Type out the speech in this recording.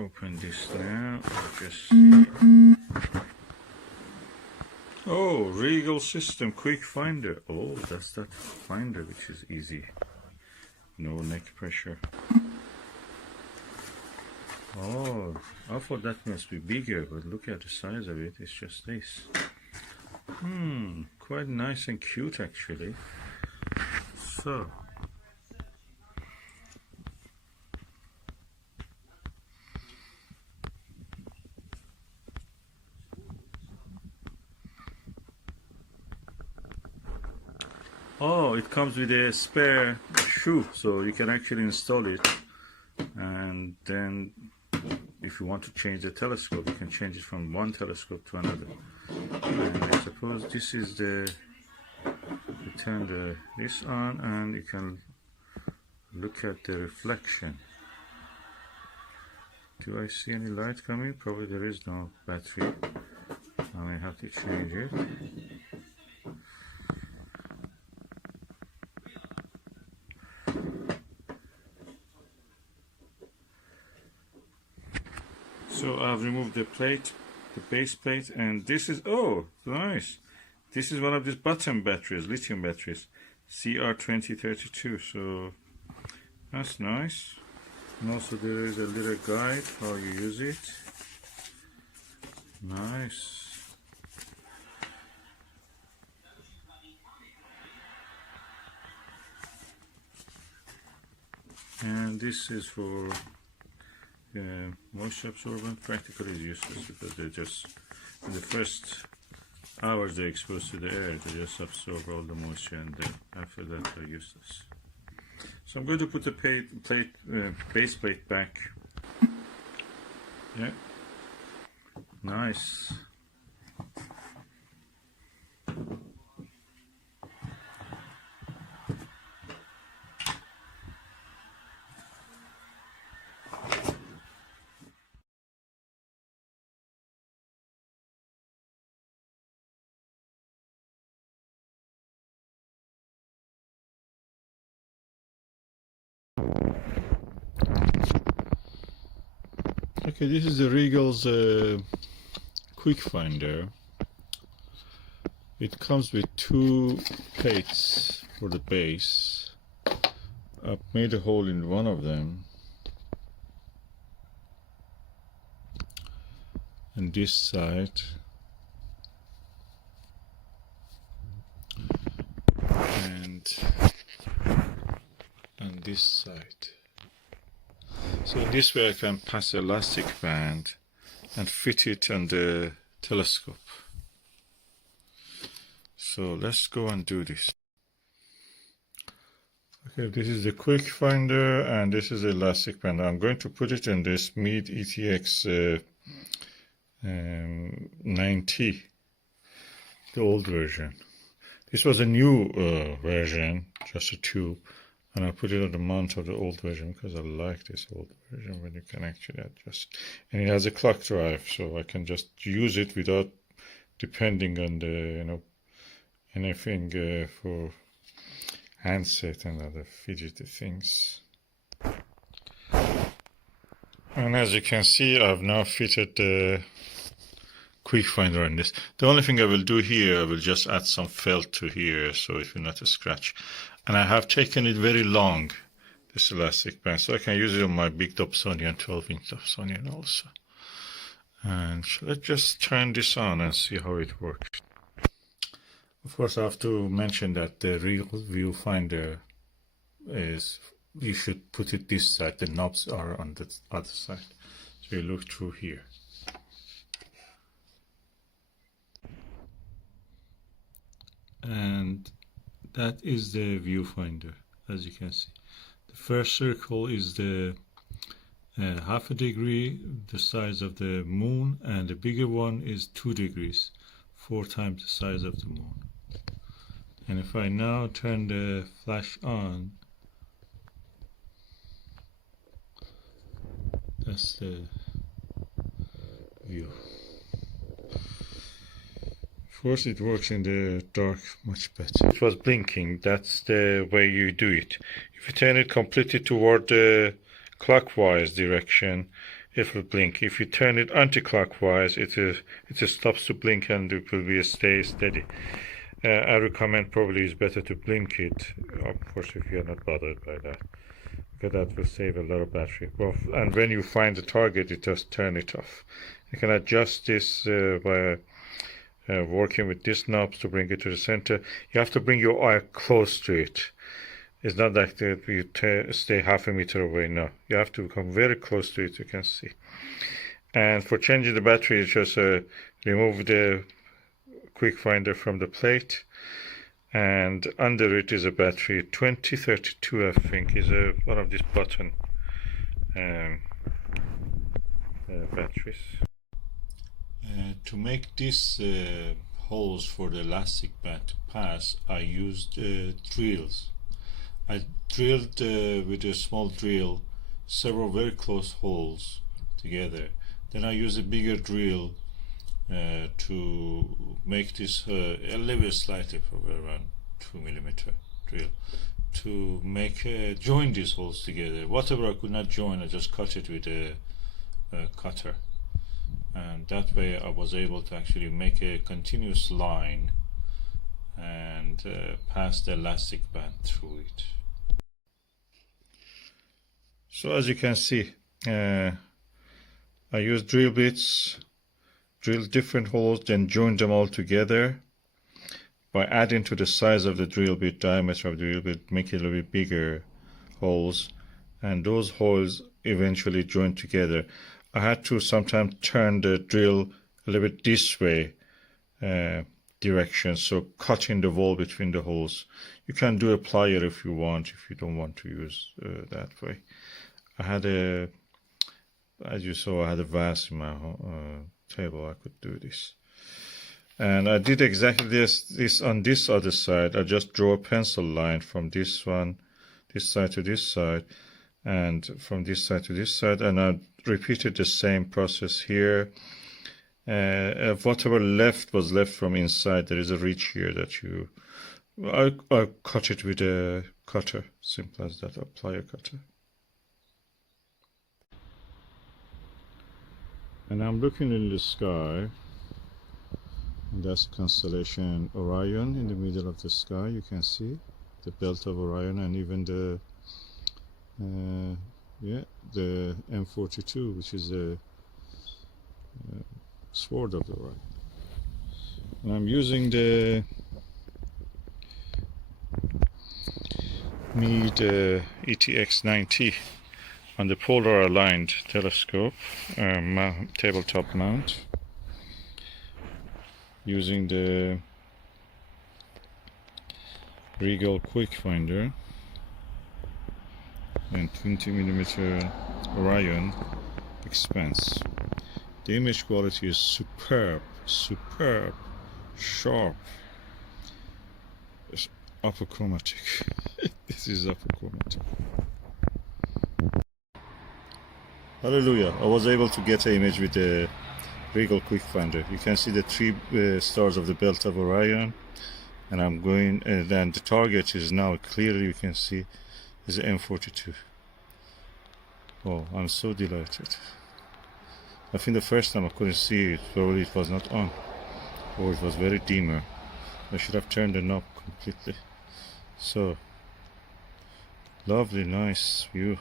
open this now. Just see. Oh, Rigel system QuikFinder. Oh, that's that finder which is easy. No neck pressure. Oh, I thought that must be bigger, but look at the size of it. It's just this. Quite nice and cute actually. So. Oh, it comes with a spare shoe, so you can actually install it, and then if you want to change the telescope, you can change it from one telescope to another. And I suppose this is the, you turn this on and you can look at the reflection. Do I see any light coming? Probably there is no battery. I may have to change it. So I've removed the plate, the base plate, and this is, oh, nice. This is one of these bottom batteries, lithium batteries, CR2032, so that's nice. And also there is a little guide how you use it. Nice. And this is for moisture absorbent. Practically is useless because they just, in the first hours they're exposed to the air, they just absorb all the moisture, and then after that they're useless. So I'm going to put the base plate back. Yeah, nice. Okay, this is the Rigel's QuikFinder. It comes with two plates for the base. I've made a hole in one of them, and this side, and on this side. So this way I can pass the elastic band and fit it on the telescope. So let's go and do this. Okay, this is the QuikFinder and this is the elastic band. I'm going to put it in this Mead ETX 9T, the old version. This was a new version, just a tube. And I put it on the mount of the old version because I like this old version when you can actually adjust. And it has a clock drive, so I can just use it without depending on the, anything for handset and other fidgety things. And as you can see, I've now fitted the QuikFinder on this. The only thing I will do here, I will just add some felt to here so it will not scratch. And I have taken it very long, this elastic band, so I can use it on my big Dobsonian, 12-inch Dobsonian also. And let's just turn this on and see how it works. Of course, I have to mention that the real viewfinder is, you should put it this side, the knobs are on the other side. So you look through here. And that is the viewfinder, as you can see. The first circle is the half a degree, the size of the moon, and the bigger one is 2 degrees, 4 times the size of the moon. And if I now turn the flash on, that's the view. Of course, it works in the dark much better. It was blinking. That's the way you do it. If you turn it completely toward the clockwise direction, it will blink. If you turn it anti-clockwise, it stops to blink and it will be stay steady. I recommend probably it's better to blink it, of course, if you're not bothered by that, because that will save a lot of battery. Well, and when you find the target, you just turn it off. You can adjust this by working with these knobs to bring it to the center. You have to bring your eye close to it. It's not like that you stay half a meter away. No, you have to come very close to it. You can see. And for changing the battery, you just remove the QuikFinder from the plate, and under it is a battery 2032, I think, is one of these button batteries. To make these holes for the elastic band to pass, I used drills. I drilled with a small drill several very close holes together. Then I used a bigger drill to make this a little bit slightly, probably around 2mm drill, to make join these holes together. Whatever I could not join, I just cut it with a cutter, and that way I was able to actually make a continuous line and pass the elastic band through it. So as you can see, I used drill bits, drilled different holes, then joined them all together by adding to the size of the drill bit, diameter of the drill bit, make it a little bit bigger holes, and those holes eventually joined together. I had to sometimes turn the drill a little bit this way direction, so cutting the wall between the holes. You can do a plier if you want, if you don't want to use that way. I had as you saw, I had a vase in my table. I could do this, and I did exactly this on this other side. I just draw a pencil line from this side to this side, and from this side to this side, and I repeated the same process here. Whatever was left from inside, there is a ridge here that I cut it with a cutter, simple as that, a plier cutter. And I'm looking in the sky, and that's the constellation Orion in the middle of the sky. You can see the belt of Orion, and even the M42, which is the sword of the Orion. And I'm using the Meade ETX90 on the polar aligned telescope, tabletop mount, using the Rigel QuikFinder and 20mm Orion expense. The image quality is superb, sharp. It's apochromatic. This is apochromatic. Hallelujah! I was able to get an image with the Rigel QuikFinder. You can see the 3 stars of the belt of Orion, and I'm going, and then the target is now clearly, you can see, is the M42. Oh, I'm so delighted. I think the first time I couldn't see it, probably it was not on, or it was very dimmer. I should have turned the knob completely. So, lovely, nice view.